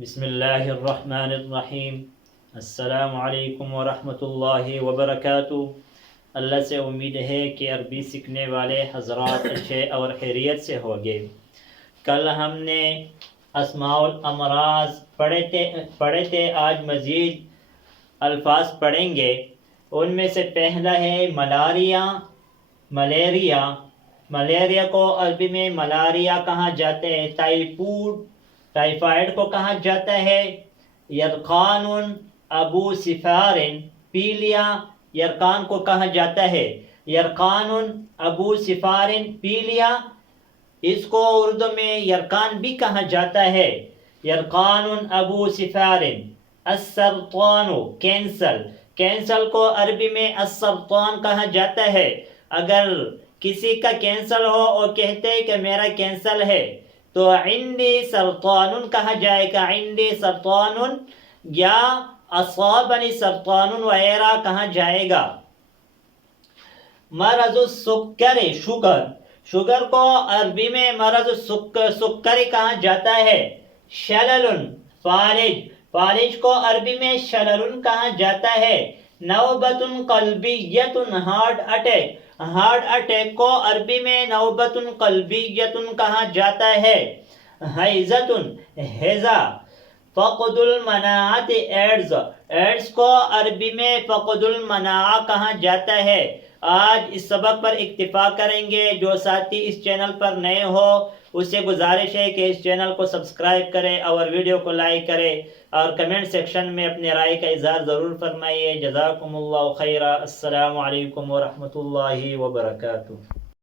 بسم اللہ الرحمن الرحیم۔ السلام علیکم ورحمۃ اللہ وبرکاتہ۔ اللہ سے امید ہے کہ عربی سیکھنے والے حضرات اچھے اور خیریت سے ہوگے۔ کل ہم نے اسماء الامراض پڑھے تھے، آج مزید الفاظ پڑھیں گے۔ ان میں سے پہلا ہے ملیریا۔ ملیریا کو عربی میں ملاریا کہا جاتا ہے۔ ٹائیفائڈ کو کہا جاتا ہے یرقان ابو سفار۔ پیلیا یرقان کو کہا جاتا ہے یرقان ابو سفار پیلیا۔ اس کو اردو میں یرقان بھی کہا جاتا ہے یرقان ابو سفار۔ السرطان کینسر کو عربی میں السرطان کہا جاتا ہے۔ اگر کسی کا کینسر ہو اور کہتے ہیں کہ میرا کینسر ہے تو عندی سرطان کہا جائے گا، عندی سرطان، یا اصابنی سرطان وغیرہ کہا جائے گا۔ مرض السکر شوگر کو عربی میں مرض سکری کہا جاتا ہے۔ شلل فالج کو عربی میں شلل کہا جاتا ہے۔ نوبت قلبیت ہارٹ اٹیک کو عربی میں نوبت قلبیت کہا جاتا ہے۔ ہیضہ فقد المناعت ایڈز کو عربی میں فقد المناعہ کہا جاتا ہے۔ آج اس سبق پر اکتفا کریں گے۔ جو ساتھی اس چینل پر نئے ہو اس سے گزارش ہے کہ اس چینل کو سبسکرائب کرے اور ویڈیو کو لائک کرے اور کمنٹ سیکشن میں اپنے رائے کا اظہار ضرور فرمائیے۔ جزاکم اللہ خیرا۔ السلام علیکم ورحمۃ اللہ وبرکاتہ۔